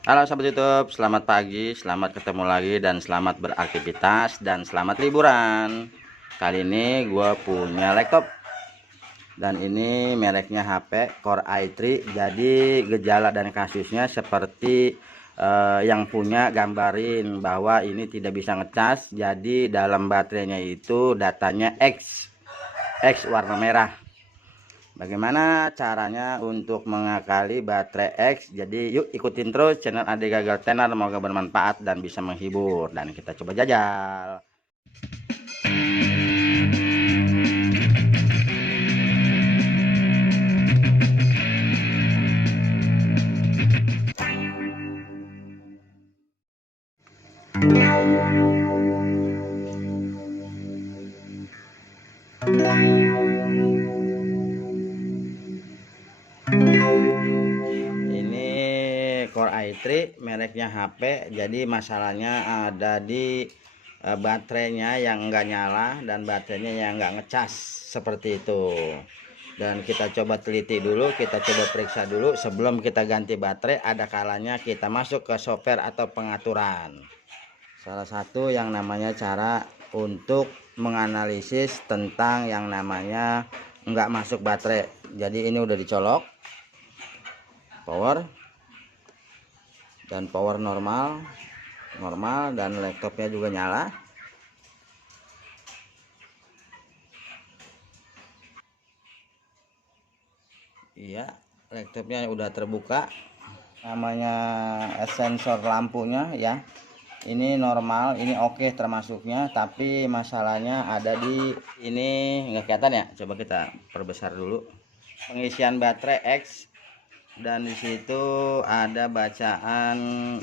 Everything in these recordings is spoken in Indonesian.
Halo sahabat YouTube, selamat pagi, selamat ketemu lagi dan selamat beraktivitas dan selamat liburan. Kali ini gue punya laptop dan ini mereknya HP Core i3. Jadi gejala dan kasusnya seperti yang punya gambarin bahwa ini tidak bisa ngecas. Jadi dalam baterainya itu datanya X warna merah. Bagaimana caranya untuk mengakali baterai X? Jadi yuk ikutin terus channel Ade Gagal Tenar, semoga bermanfaat dan bisa menghibur. Dan kita coba jajal. Ini Core i3 mereknya HP. Jadi masalahnya ada di baterainya yang enggak nyala dan baterainya yang enggak ngecas seperti itu. Dan kita coba teliti dulu, kita coba periksa dulu sebelum kita ganti baterai. Ada kalanya kita masuk ke software atau pengaturan. Salah satu yang namanya cara untuk menganalisis tentang yang namanya enggak masuk baterai. Jadi ini udah dicolok power dan power normal dan laptopnya juga nyala. Iya, laptopnya udah terbuka, namanya sensor lampunya ya, ini normal, ini oke termasuknya, tapi masalahnya ada di ini, nggak kelihatan ya, coba kita perbesar dulu. Pengisian baterai X, dan disitu ada bacaan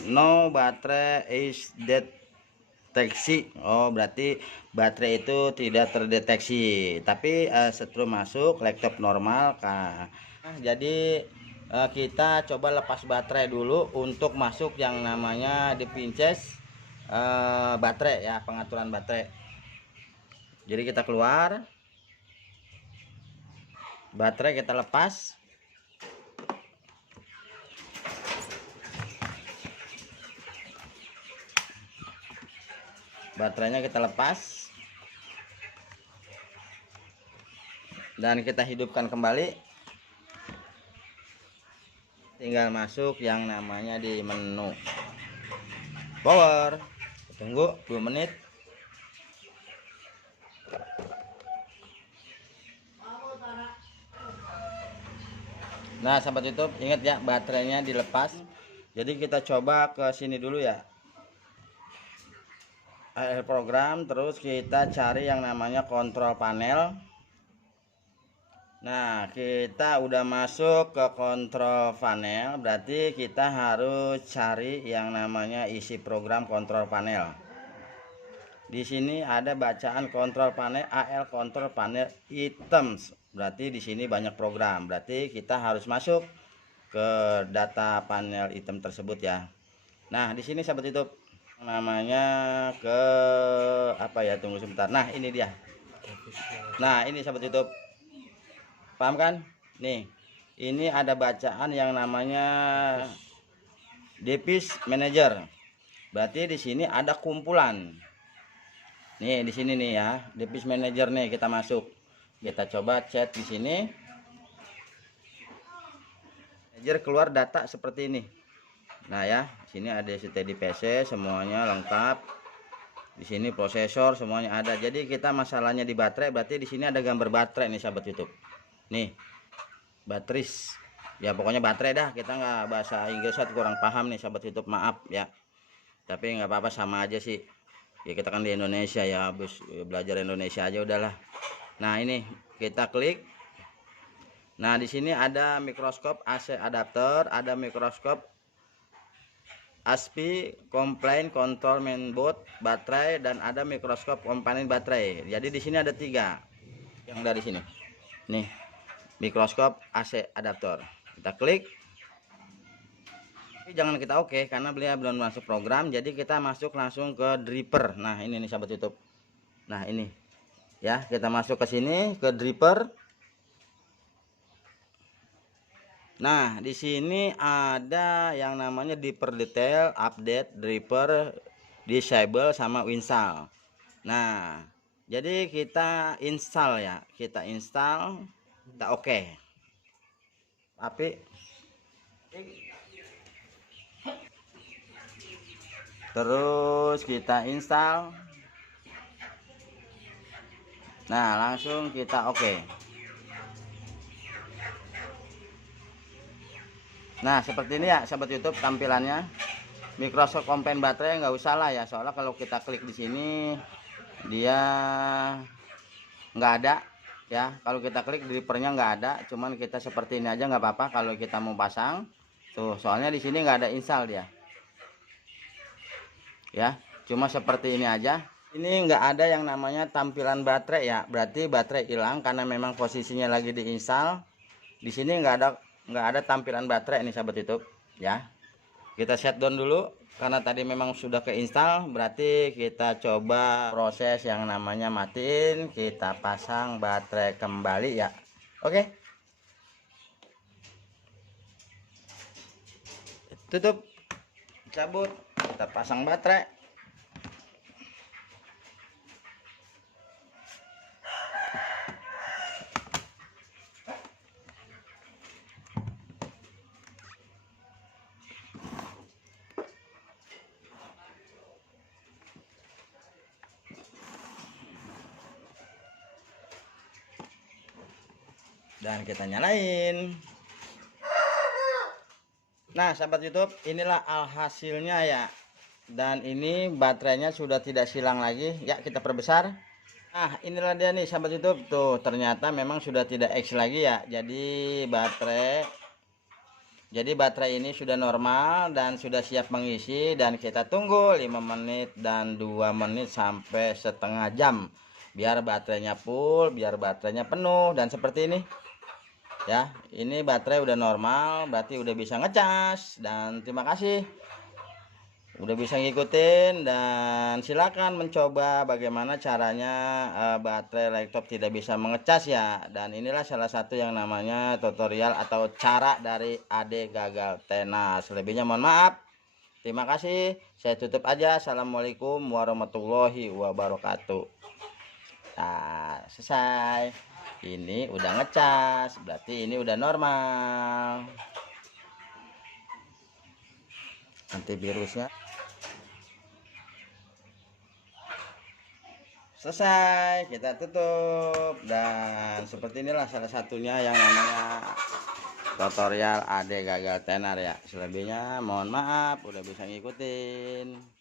no battery is deteksi. Oh, berarti baterai itu tidak terdeteksi, tapi setelah masuk laptop normal kah. Jadi kita coba lepas baterai dulu untuk masuk yang namanya di pinches baterai ya, pengaturan baterai. Jadi kita keluar, baterai kita lepas, baterainya kita lepas dan kita hidupkan kembali. Tinggal masuk yang namanya di menu power, tunggu 2 menit. Nah sahabat YouTube, ingat ya, baterainya dilepas. Jadi kita coba ke sini dulu ya, program, terus kita cari yang namanya kontrol panel. Nah kita udah masuk ke kontrol panel, berarti kita harus cari yang namanya isi program kontrol panel. Di sini ada bacaan kontrol panel AL kontrol panel items, berarti di sini banyak program, berarti kita harus masuk ke data panel item tersebut ya. Nah di sini sahabat YouTube, namanya ke apa ya, tunggu sebentar. Nah ini dia. Nah ini sahabat YouTube, paham kan? Nih, ini ada bacaan yang namanya device manager. Berarti di sini ada kumpulan. Nih di sini nih ya, device manager nih, kita masuk. Kita coba chat di sini. Manager keluar data seperti ini. Nah ya, sini ada STD PC semuanya lengkap. Di sini prosesor semuanya ada. Jadi kita masalahnya di baterai, berarti di sini ada gambar baterai nih sahabat YouTube. Nih batris ya, pokoknya baterai dah. Kita nggak bahasa Inggris, kurang paham nih sahabat YouTube, maaf ya, tapi nggak apa-apa, sama aja sih ya, kita kan di Indonesia ya, habis belajar Indonesia aja udahlah. Nah ini kita klik. Nah di sini ada mikroskop AC adapter, ada mikroskop ASPI komplain control mainboard baterai, dan ada mikroskop komponen baterai. Jadi di sini ada 3 yang dari sini nih, mikroskop AC adaptor. Kita klik, tapi jangan kita oke karena beliau belum masuk program. Jadi kita masuk langsung ke dripper. Nah ini nih sahabat YouTube, nah ini ya, kita masuk ke sini ke dripper. Nah, di sini ada yang namanya diper detail, update, driver, disable sama install. Nah, jadi kita install ya, kita install, kita oke. Tapi terus kita install. Nah, langsung kita oke. Nah, seperti ini ya sahabat YouTube tampilannya. Microsoft Combine baterai nggak usah lah ya, soalnya kalau kita klik di sini dia nggak ada ya. Kalau kita klik drivernya nggak ada, cuman kita seperti ini aja nggak apa-apa kalau kita mau pasang tuh, soalnya di sini nggak ada install dia ya, cuma seperti ini aja. Ini nggak ada yang namanya tampilan baterai ya, berarti baterai hilang karena memang posisinya lagi diinstal. Di sini nggak ada tampilan baterai ini sahabat YouTube ya. Kita shutdown dulu karena tadi memang sudah keinstal, berarti kita coba proses yang namanya matiin, kita pasang baterai kembali ya. Oke, tutup, cabut, kita pasang baterai. Dan kita nyalain. Nah sahabat YouTube, inilah alhasilnya ya. Dan ini baterainya sudah tidak silang lagi ya, kita perbesar. Nah inilah dia nih sahabat YouTube, tuh ternyata memang sudah tidak X lagi ya. Jadi baterai ini sudah normal dan sudah siap mengisi, dan kita tunggu 5 menit dan 2 menit sampai setengah jam biar baterainya full, biar baterainya penuh. Dan seperti ini ya, ini baterai udah normal, berarti udah bisa ngecas. Dan terima kasih udah bisa ngikutin, dan silakan mencoba bagaimana caranya baterai laptop tidak bisa mengecas ya. Dan inilah salah satu yang namanya tutorial atau cara dari Ade Gagal Tenar. Selebihnya mohon maaf. Terima kasih, saya tutup aja. Assalamualaikum warahmatullahi wabarakatuh. Nah, selesai. Ini udah ngecas, berarti ini udah normal. Antivirusnya selesai, kita tutup. Dan seperti inilah salah satunya yang namanya tutorial Ade Gagal Tenar ya. Selebihnya mohon maaf, udah bisa ngikutin.